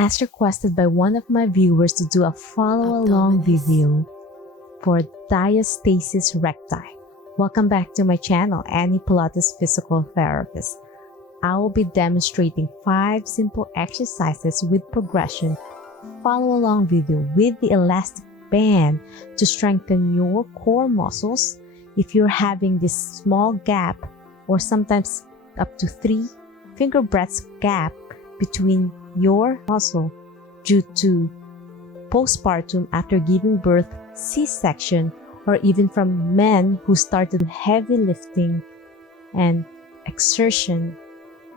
as requested by one of my viewers to do a follow-along video for Diastasis Recti. Welcome back to my channel, Annie Pilates Physical Therapist. I will be demonstrating 5 simple exercises with progression follow-along video with the elastic band to strengthen your core muscles if you're having this small gap or sometimes up to 3 finger breadths gap between your muscle due to postpartum after giving birth, C-section, or even from men who started heavy lifting and exertion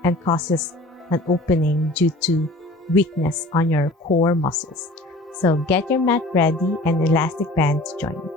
and causes an opening due to weakness on your core muscles. So get your mat ready and elastic band to join me.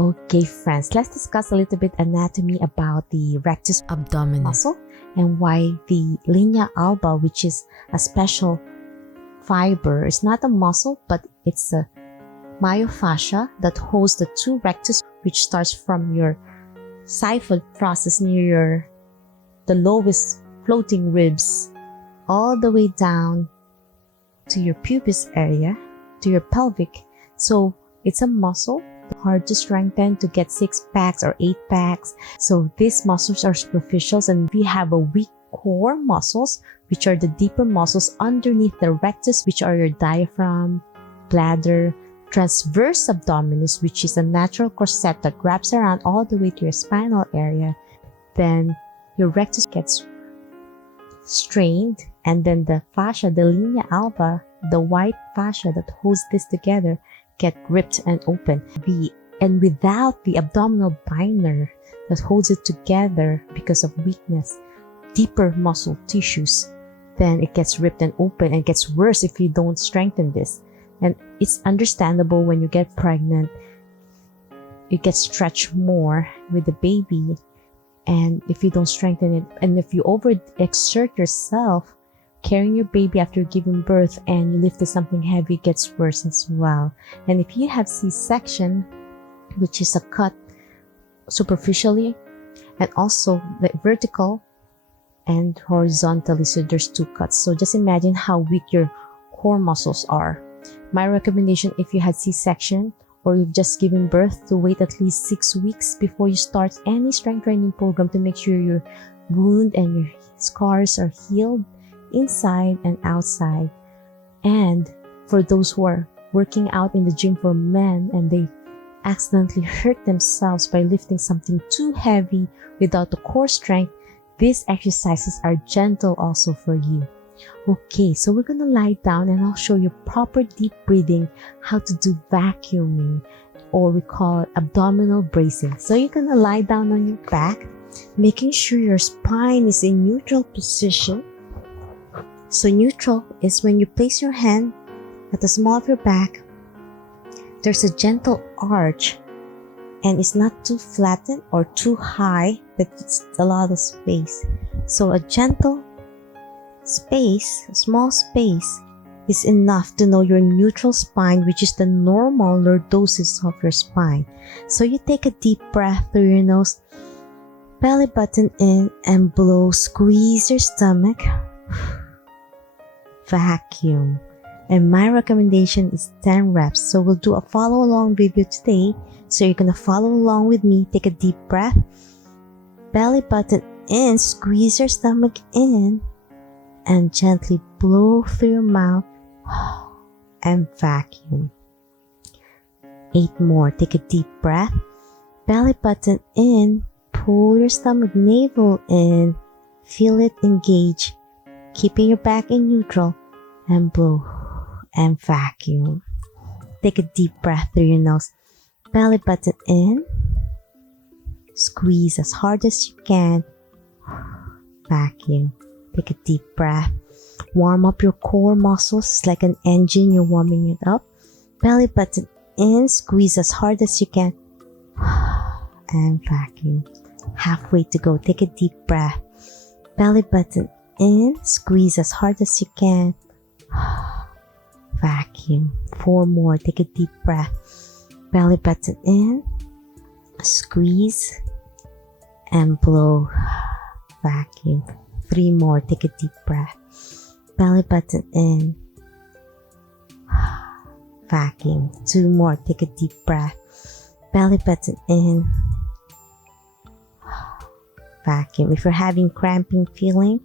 Okay friends, let's discuss a little bit anatomy about the rectus abdominis muscle and why the linea alba, which is a special fiber, is not a muscle but it's a myofascia that holds the 2 rectus, which starts from your xiphoid process near the lowest floating ribs all the way down to your pubis area, to your pelvic. So it's a muscle hard to strengthen to get 6 packs or 8 packs. So these muscles are superficials, and we have a weak core muscles, which are the deeper muscles underneath the rectus, which are your diaphragm, bladder, transverse abdominis, which is a natural corset that wraps around all the way to your spinal area. Then your rectus gets strained, and then the fascia, the linea alba, the white fascia that holds this together, get ripped and open. And without the abdominal binder that holds it together because of weakness, deeper muscle tissues, then it gets ripped and open, and gets worse if you don't strengthen this. And it's understandable when you get pregnant, it gets stretched more with the baby, and if you don't strengthen it, and if you overexert yourself carrying your baby after giving birth and you lifted something heavy, it gets worse as well. And if you have C-section, which is a cut superficially and also the vertical and horizontally, so there's 2 cuts. So just imagine how weak your core muscles are. My recommendation, if you had C-section or you've just given birth, to wait at least 6 weeks before you start any strength training program to make sure your wound and your scars are healed inside and outside. And for those who are working out in the gym for men and they accidentally hurt themselves by lifting something too heavy without the core strength, these exercises are gentle also for you. Okay, so we're gonna lie down and I'll show you proper deep breathing, how to do vacuuming, or we call it abdominal bracing. So you're gonna lie down on your back, making sure your spine is in neutral position. So neutral is when you place your hand at the small of your back. There's a gentle arch, and it's not too flattened or too high, but it's a lot of space. So a gentle space, a small space, is enough to know your neutral spine, which is the normal lordosis of your spine. So you take a deep breath through your nose, belly button in and blow, squeeze your stomach, vacuum. And my recommendation is 10 reps. So we'll do a follow along video today. So you're gonna follow along with me. Take a deep breath, belly button in, squeeze your stomach in, and gently blow through your mouth and vacuum. 8 more. Take a deep breath, belly button in, pull your stomach, navel in, feel it engage, keeping your back in neutral, and blow and vacuum. Take a deep breath through your nose, belly button in, squeeze as hard as you can, vacuum. Take a deep breath, warm up your core muscles. It's like an engine, you're warming it up. Belly button in, squeeze as hard as you can, and vacuum. Halfway to go. Take a deep breath, belly button in, squeeze as hard as you can. Vacuum. 4 more. Take a deep breath. Belly button in, squeeze and blow. Vacuum. 3 more. Take a deep breath. Belly button in, vacuum. 2 more. Take a deep breath. Belly button in, vacuum. If you're having cramping feeling,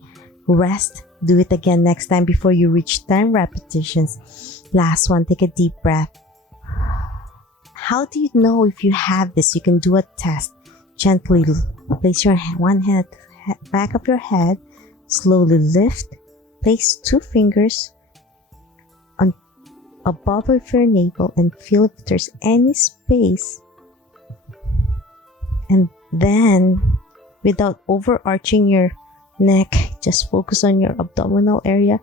rest. Do it again next time before you reach 10 repetitions. Last one. Take a deep breath. How do you know if you have this? You can do a test. Gently place your one hand back of your head. Slowly lift. Place 2 fingers on above of your navel and feel if there's any space. And then, without overarching your neck, just focus on your abdominal area.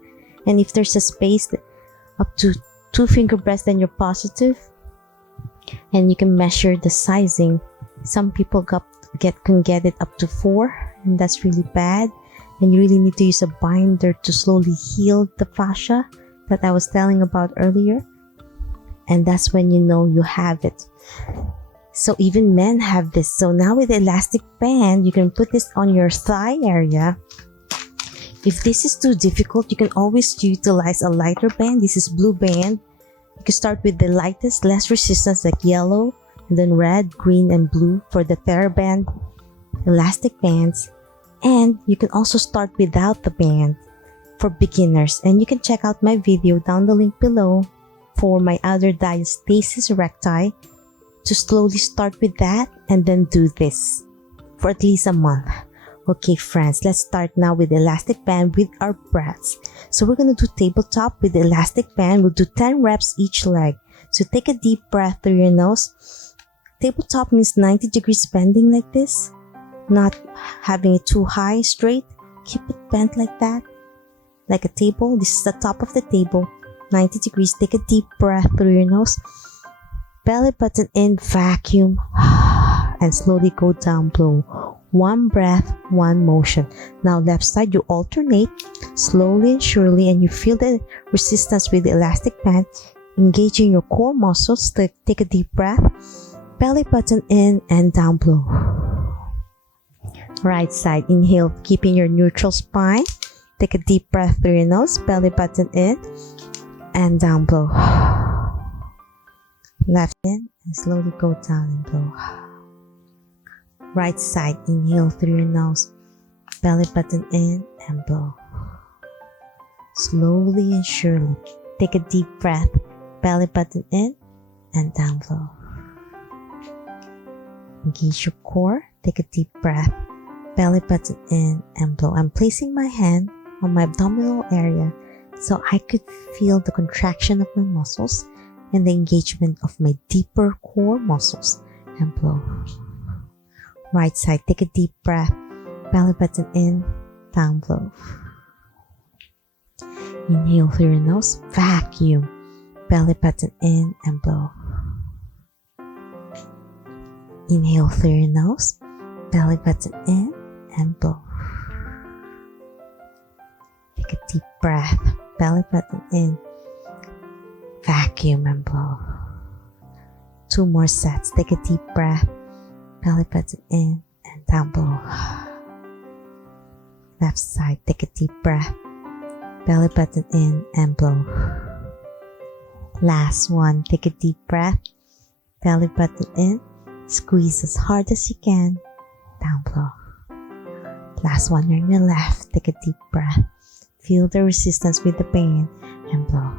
And if there's a space up to 2 finger breaths, then you're positive. And you can measure the sizing. Some people can get it up to 4, and that's really bad. And you really need to use a binder to slowly heal the fascia that I was telling about earlier. And that's when you know you have it. So even men have this. So now with the elastic band, you can put this on your thigh area. If this is too difficult, you can always utilize a lighter band. This is blue band. You can start with the lightest, less resistance, like yellow, and then red, green, and blue for the TheraBand elastic bands. And you can also start without the band for beginners. And you can check out my video down the link below for my other Diastasis Recti to slowly start with that and then do this for at least a month. Okay friends, let's start now with the elastic band with our breaths. So we're going to do tabletop with the elastic band. We'll do 10 reps each leg. So take a deep breath through your nose. Tabletop means 90 degrees bending like this. Not having it too high, straight. Keep it bent like that. Like a table. This is the top of the table. 90 degrees. Take a deep breath through your nose. Belly button in, vacuum. And slowly go down, blow. 1 breath, 1 motion. Now left side, you alternate slowly and surely, and you feel the resistance with the elastic band. Engaging your core muscles. Take a deep breath. Belly button in and down, blow. Right side, inhale, keeping your neutral spine. Take a deep breath through your nose. Belly button in and down, blow. Left in and slowly go down and blow. Right side, inhale through your nose. Belly button in and blow. Slowly and surely. Take a deep breath. Belly button in and down, blow. Engage your core. Take a deep breath. Belly button in and blow. I'm placing my hand on my abdominal area so I could feel the contraction of my muscles and the engagement of my deeper core muscles, and blow. Right side, take a deep breath. Belly button in, down, blow. Inhale through your nose, vacuum. Belly button in and blow. Inhale through your nose, belly button in and blow. Take a deep breath, belly button in, vacuum and blow. 2 more sets. Take a deep breath, belly button in and down, blow. Left side, take a deep breath, belly button in and blow. Last one, take a deep breath, belly button in, squeeze as hard as you can, down, blow. Last one, on your left, take a deep breath, feel the resistance with the band and blow.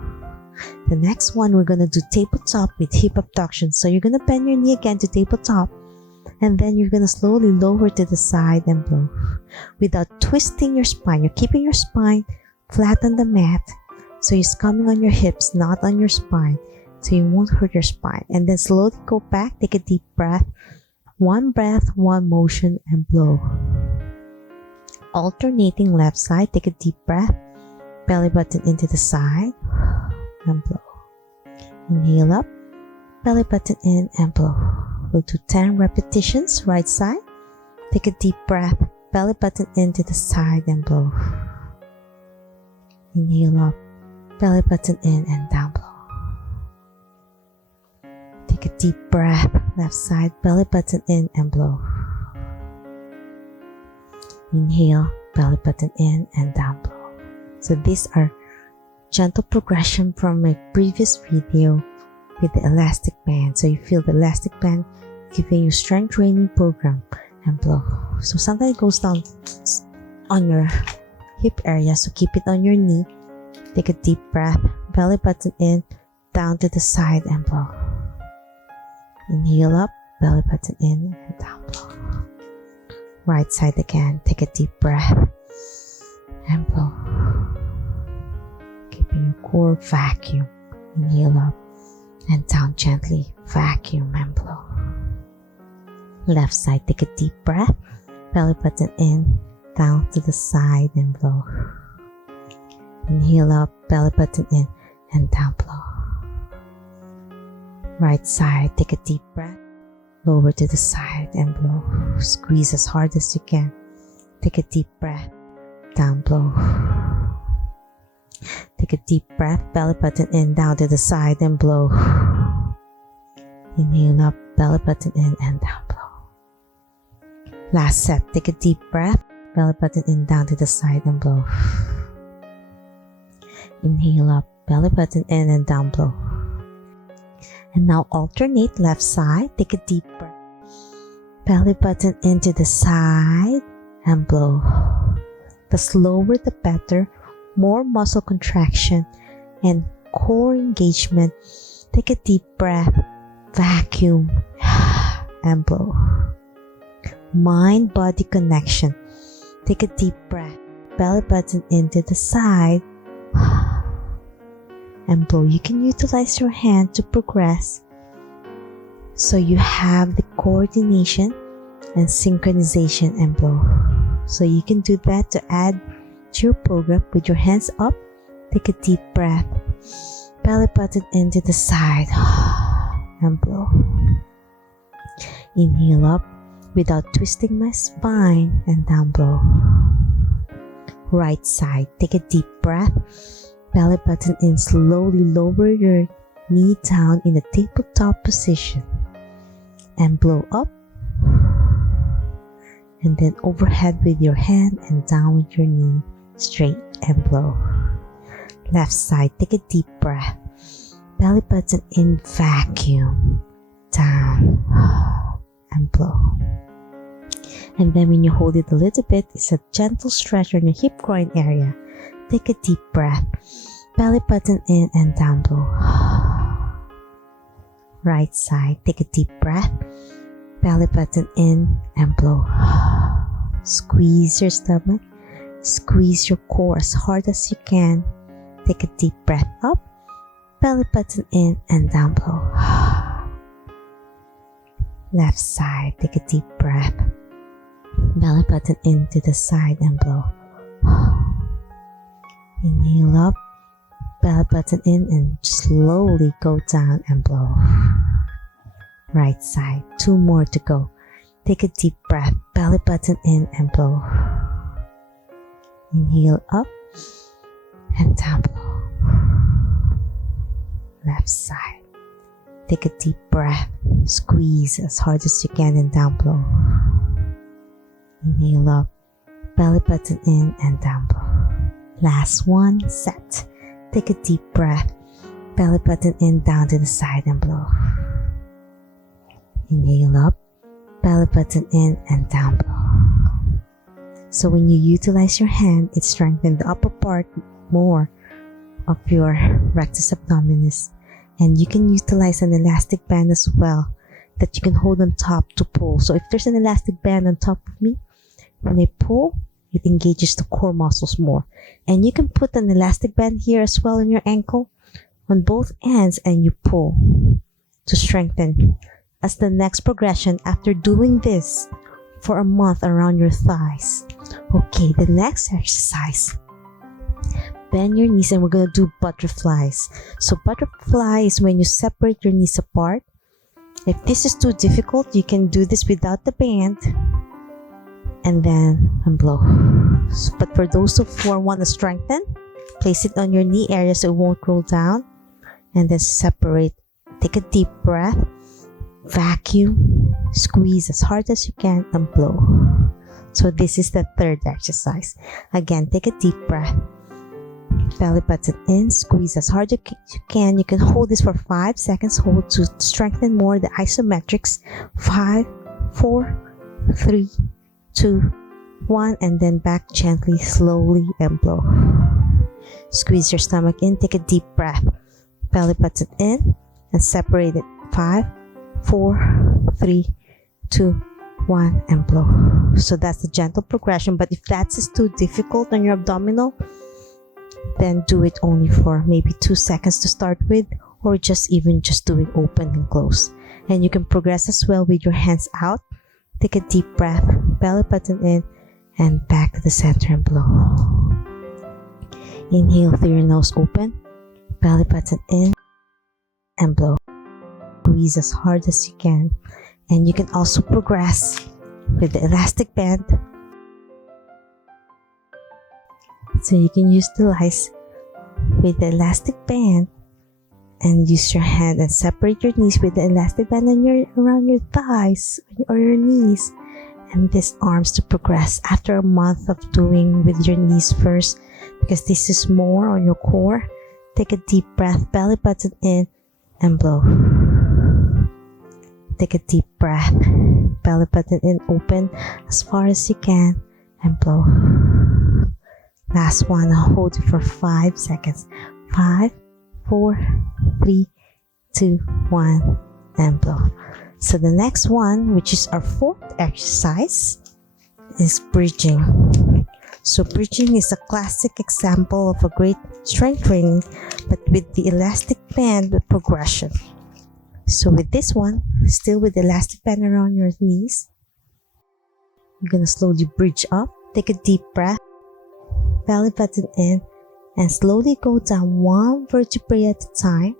The next one, we're going to do tabletop with hip abduction. So you're going to bend your knee again to tabletop, and then you're going to slowly lower to the side and blow without twisting your spine. You're keeping your spine flat on the mat, so it's coming on your hips, not on your spine, so you won't hurt your spine. And then slowly go back, take a deep breath, one motion and blow. Alternating left side, take a deep breath, belly button into the side and blow. Inhale up, belly button in and blow. We'll do 10 repetitions. Right side, take a deep breath, belly button into the side and blow. Inhale up, belly button in and down, blow. Take a deep breath, left side, belly button in and blow. Inhale, belly button in and down, blow. So these are gentle progression from my previous video with the elastic band. So you feel the elastic band giving you strength training program and blow. So sometimes it goes down on your hip area, so keep it on your knee. Take a deep breath, belly button in, down to the side and blow. Inhale up, belly button in and down, blow. Right side again, take a deep breath and blow. Keeping your core vacuum. Inhale up and down gently, vacuum and blow. Left side, take a deep breath, belly button in, down to the side and blow. Inhale up, belly button in and down, blow. Right side, take a deep breath, lower to the side and blow. Squeeze as hard as you can. Take a deep breath, down, blow. Take a deep breath, belly button in, down to the side and blow. Inhale up, belly button in and down, blow. Last set, take a deep breath, belly button in, down to the side and blow. Inhale up, belly button in and down, blow. And now alternate left side, take a deep breath, belly button into the side and blow. The slower the better, more muscle contraction and core engagement. Take a deep breath, vacuum and blow. Mind-body connection. Take a deep breath, belly button into the side and blow. You can utilize your hand to progress so you have the coordination and synchronization and blow. So you can do that to add to your program with your hands up. Take a deep breath, belly button into the side and blow. Inhale up without twisting my spine and down, blow. Right side, take a deep breath, belly button in, slowly lower your knee down in a tabletop position and blow up, and then overhead with your hand and down with your knee, straight and blow. Left side, take a deep breath, belly button in, vacuum, down and blow. And then when you hold it a little bit, it's a gentle stretch on your hip groin area. Take a deep breath, belly button in and down, blow. Right side, take a deep breath, belly button in and blow. Squeeze your stomach, squeeze your core as hard as you can. Take a deep breath up, belly button in and down, blow. Left side, take a deep breath, belly button into the side and blow. Inhale up, belly button in and slowly go down and blow. Right side, 2 more to go. Take a deep breath, belly button in and blow. Inhale up and down, blow. Left side, take a deep breath, squeeze as hard as you can and down, blow. Inhale up, belly button in and down, blow. Last one set. Take a deep breath, belly button in, down to the side and blow. Inhale up, belly button in and down, blow. So when you utilize your hand, it strengthens the upper part more of your rectus abdominis. And you can utilize an elastic band as well that you can hold on top to pull. So if there's an elastic band on top of me, when I pull, it engages the core muscles more. And you can put an elastic band here as well in your ankle on both ends and you pull to strengthen as the next progression after doing this for a month around your thighs. Okay, the next exercise. Bend your knees and we're going to do butterflies. So butterfly is when you separate your knees apart. If this is too difficult, you can do this without the band. and then blow. But for those who want to strengthen, place it on your knee area so it won't roll down, and then separate. Take a deep breath, vacuum, squeeze as hard as you can, and blow. So this is the third exercise. Again, take a deep breath, belly button in, squeeze as hard as you can. You can hold this for 5 seconds. Hold to strengthen more the isometrics. 5, 4, 3, 2, 1, and then back gently, slowly, and blow. Squeeze your stomach in. Take a deep breath, belly button in, and separate it. 5, 4, 3, 2, 1, and blow. So that's the gentle progression. But if that is too difficult on your abdominal, then do it only for maybe 2 seconds to start with, or just doing open and close. And you can progress as well with your hands out. Take a deep breath, belly button in, and back to the center and blow. Inhale through your nose, open, belly button in, and blow. Squeeze as hard as you can. And you can also progress with the elastic band. So you can utilize with the elastic band and use your hand and separate your knees with the elastic band around your thighs or your knees, and these arms to progress after a month of doing with your knees first, because this is more on your core. Take a deep breath, belly button in, and blow. Take a deep breath, belly button in, open as far as you can, and blow. Last one, hold it for 5 seconds. 5, 4, 3, 2, 1, and blow. So the next one, which is our fourth exercise, is bridging. So bridging is a classic example of a great strength training, but with the elastic band with progression. So with this one, still with the elastic band around your knees, you're going to slowly bridge up. Take a deep breath, belly button in, and slowly go down one vertebrae at a time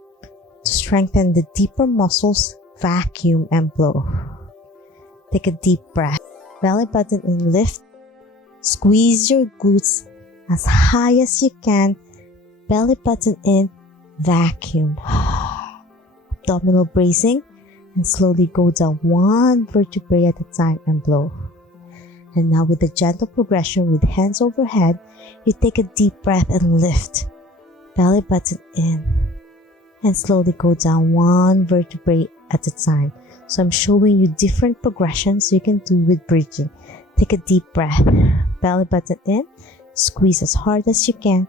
to strengthen the deeper muscles, vacuum, and blow. Take a deep breath, belly button in, lift, squeeze your glutes as high as you can, belly button in, vacuum. Abdominal bracing, and slowly go down one vertebrae at a time and blow. And now with a gentle progression with hands overhead, you take a deep breath and lift, belly button in, and slowly go down one vertebrae at a time. So I'm showing you different progressions you can do with bridging. Take a deep breath, belly button in, squeeze as hard as you can,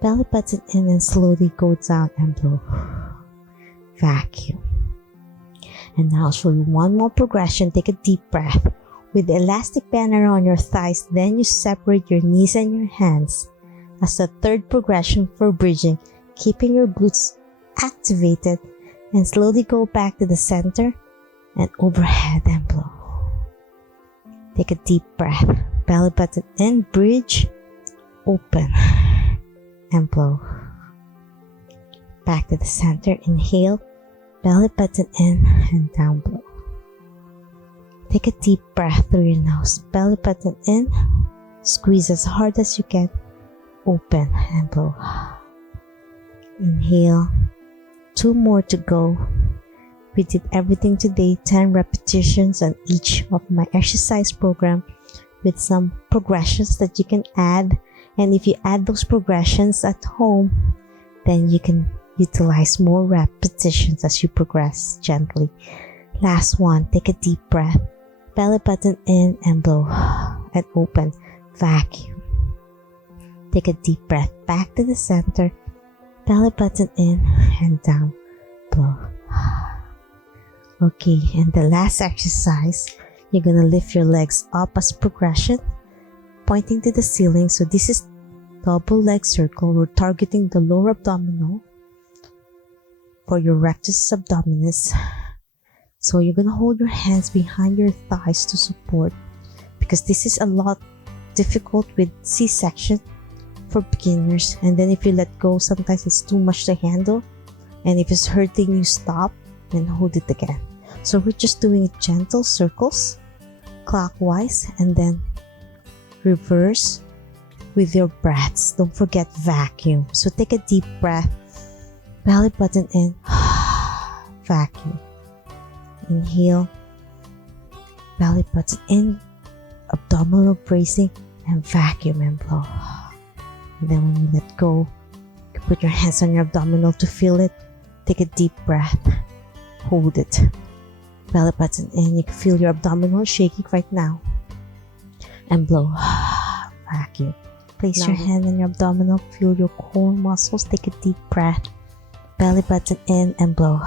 belly button in, and slowly go down and blow. Vacuum. And now I'll show you one more progression. Take a deep breath with the elastic band around your thighs, then you separate your knees and your hands as the third progression for bridging, keeping your glutes activated, and slowly go back to the center and overhead and blow. Take a deep breath, belly button in, bridge, open, and blow. Back to the center, inhale, belly button in, and down blow. Take a deep breath through your nose, belly button in, squeeze as hard as you can, open, and blow. Inhale, 2 more to go. We did everything today, 10 repetitions on each of my exercise program with some progressions that you can add. And if you add those progressions at home, then you can utilize more repetitions as you progress gently. Last one, take a deep breath, belly button in and blow, and open, vacuum. Take a deep breath back to the center, belly button in and down, blow. Okay, and the last exercise, you're gonna lift your legs up as progression, pointing to the ceiling. So this is double leg circle. We're targeting the lower abdominal for your rectus abdominis. So you're gonna hold your hands behind your thighs to support, because this is a lot difficult with C-section for beginners. And then if you let go, sometimes it's too much to handle, and if it's hurting you, stop and hold it again. So we're just doing gentle circles clockwise, and then reverse with your breaths. Don't forget vacuum. So take a deep breath. Belly button in. Vacuum. Inhale. Belly button in. Abdominal bracing and vacuum and blow. And then when you let go, you can put your hands on your abdominal to feel it. Take a deep breath. Hold it. Belly button in. You can feel your abdominal shaking right now. And blow. Vacuum. Place your hand on your abdominal. Feel your core muscles. Take a deep breath. Belly button in and blow.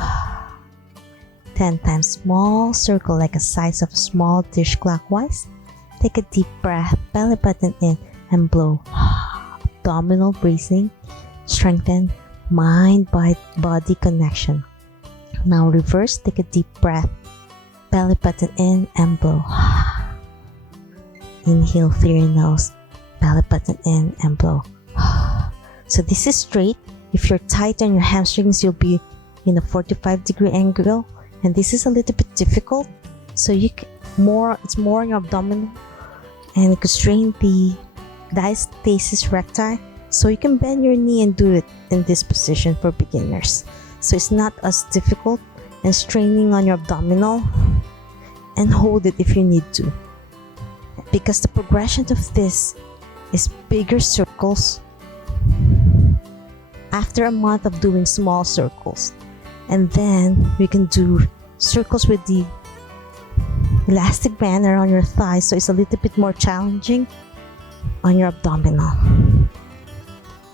10 times. Small circle like a size of a small dish clockwise. Take a deep breath. Belly button in and blow. Abdominal bracing. Strengthen mind-body connection. Now reverse. Take a deep breath. Belly button in and blow. Inhale through your nose. Belly button in and blow. So this is straight. If you're tight on your hamstrings, you'll be in a 45-degree angle, and this is a little bit difficult. So it's more on your abdominal, and you can strain the diastasis recti. So you can bend your knee and do it in this position for beginners. So it's not as difficult, and straining on your abdominal, and hold it if you need to. Because the progression of this is bigger circles after a month of doing small circles, and then we can do circles with the elastic band around your thighs, so it's a little bit more challenging on your abdominal.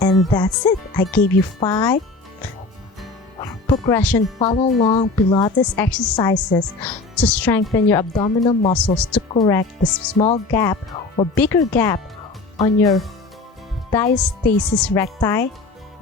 And that's it. I gave you 5 progression follow along Pilates exercises to strengthen your abdominal muscles to correct the small gap or bigger gap on your diastasis recti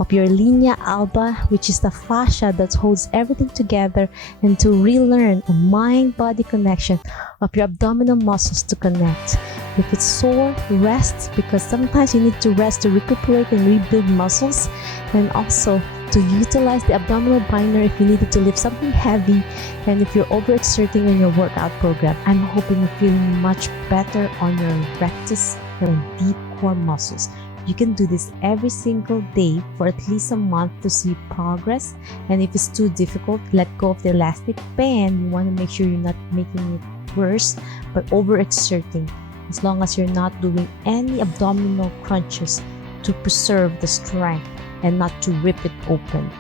of your linea alba, which is the fascia that holds everything together, and to relearn a mind-body connection of your abdominal muscles to connect. If it's sore, rest, because sometimes you need to rest to recuperate and rebuild muscles, and also to utilize the abdominal binder if you needed to lift something heavy, and if you're overexerting in your workout program. I'm hoping you're feeling much better on your rectus and deep core muscles. You can do this every single day for at least a month to see progress. And if it's too difficult, let go of the elastic band. You want to make sure you're not making it worse by overexerting, as long as you're not doing any abdominal crunches to preserve the strength and not to rip it open.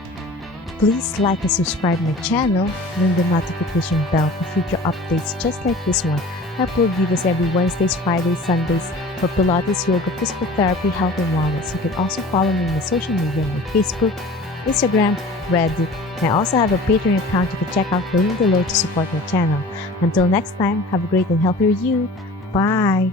Please like and subscribe my channel, ring the notification bell for future updates just like this one. I upload videos every Wednesdays, Fridays, Sundays for Pilates, yoga, physical therapy, health, and wellness. You can also follow me on my social media on Facebook, Instagram, Reddit, and I also have a Patreon account you can check out the link below to support my channel. Until next time, have a great and healthier you. Bye!